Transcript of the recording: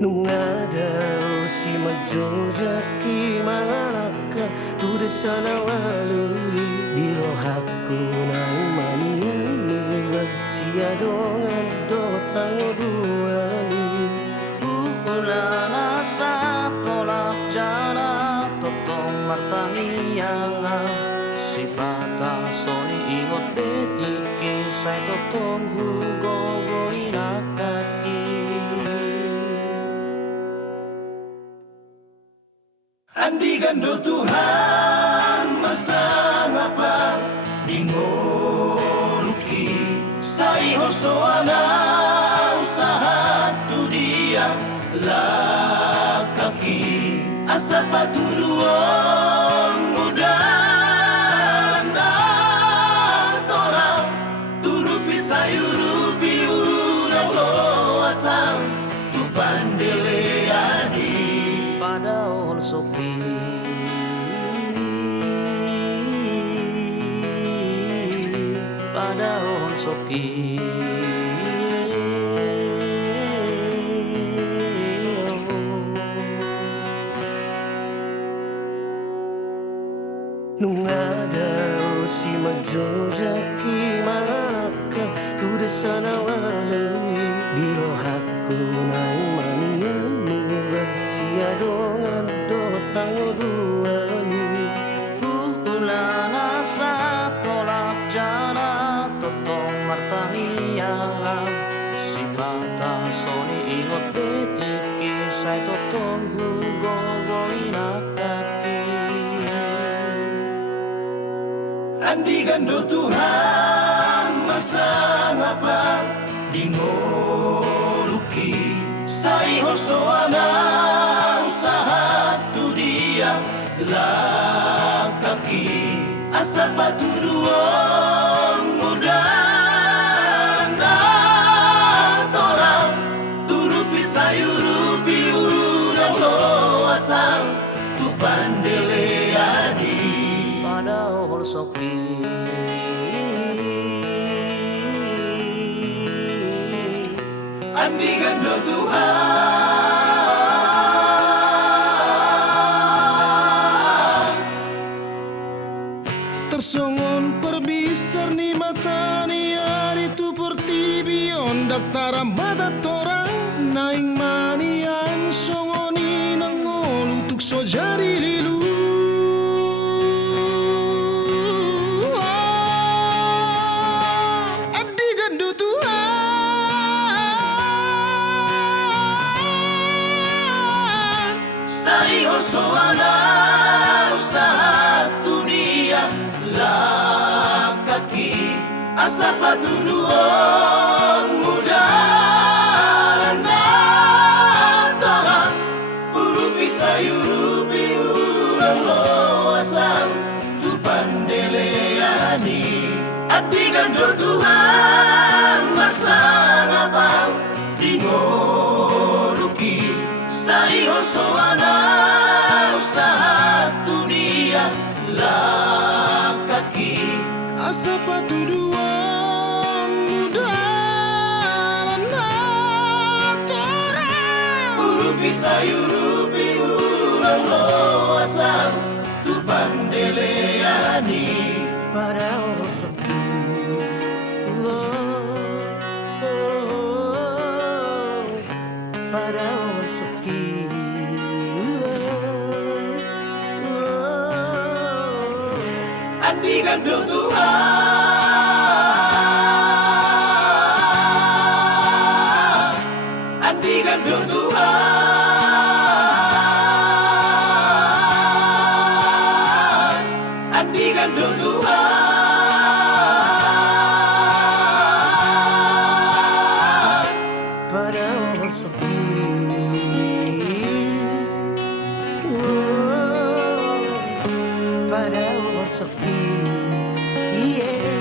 Nung araw si magjojaki malaka Tudes sana walui di rohaku nang manila Siya dongan dotang duani Ulana sa tolak jana totong martanianga si pata soy ingot betiki say totong hugo inakaki Andi gando Tuhan masa ngapa dingoluki sai hosoana usaha tu dia lakaki asa patuluan muda na tora turupi sayurupi urang lo asal tu pandeleani padaon sopi padaon sopi Nung araw si magjojaki malaka Tudes sana walui di rohaku nang manila Siya dongan dotang duani Ulana sa tolak jana totong martanianga si bata soy ingot betiki say totong hugo inakaki Andi gando Tuhan masa ngapa dingoluki sai hosoana usaha tu dia lakaki asa patuduan muda na torang turupi sayurupi urang lo asal tu pandeleani padaon sopi Andi gando Tuhan Tersongon perbisar ni mata ni ari tu pertibion daktara mata torang naing manian songoni nangol utuk so jari lilu Adi gando Tuhan sai hosoana usaha dunia lakaki asa patuduan muda na torang urupi sayurupi urang lo asal tu pandeleani Adi gando Tuhan masa ngapang dingoluki sai hosoana usaha dunia lakaki asa patuduan muda na torang urupi sayurupi urang lo asal tu pandeleani padaon sopi padaon soki Andi gando Tuhan Andi gando Tuhan Andi gando Tuhan padaon sopi padaon soki yeah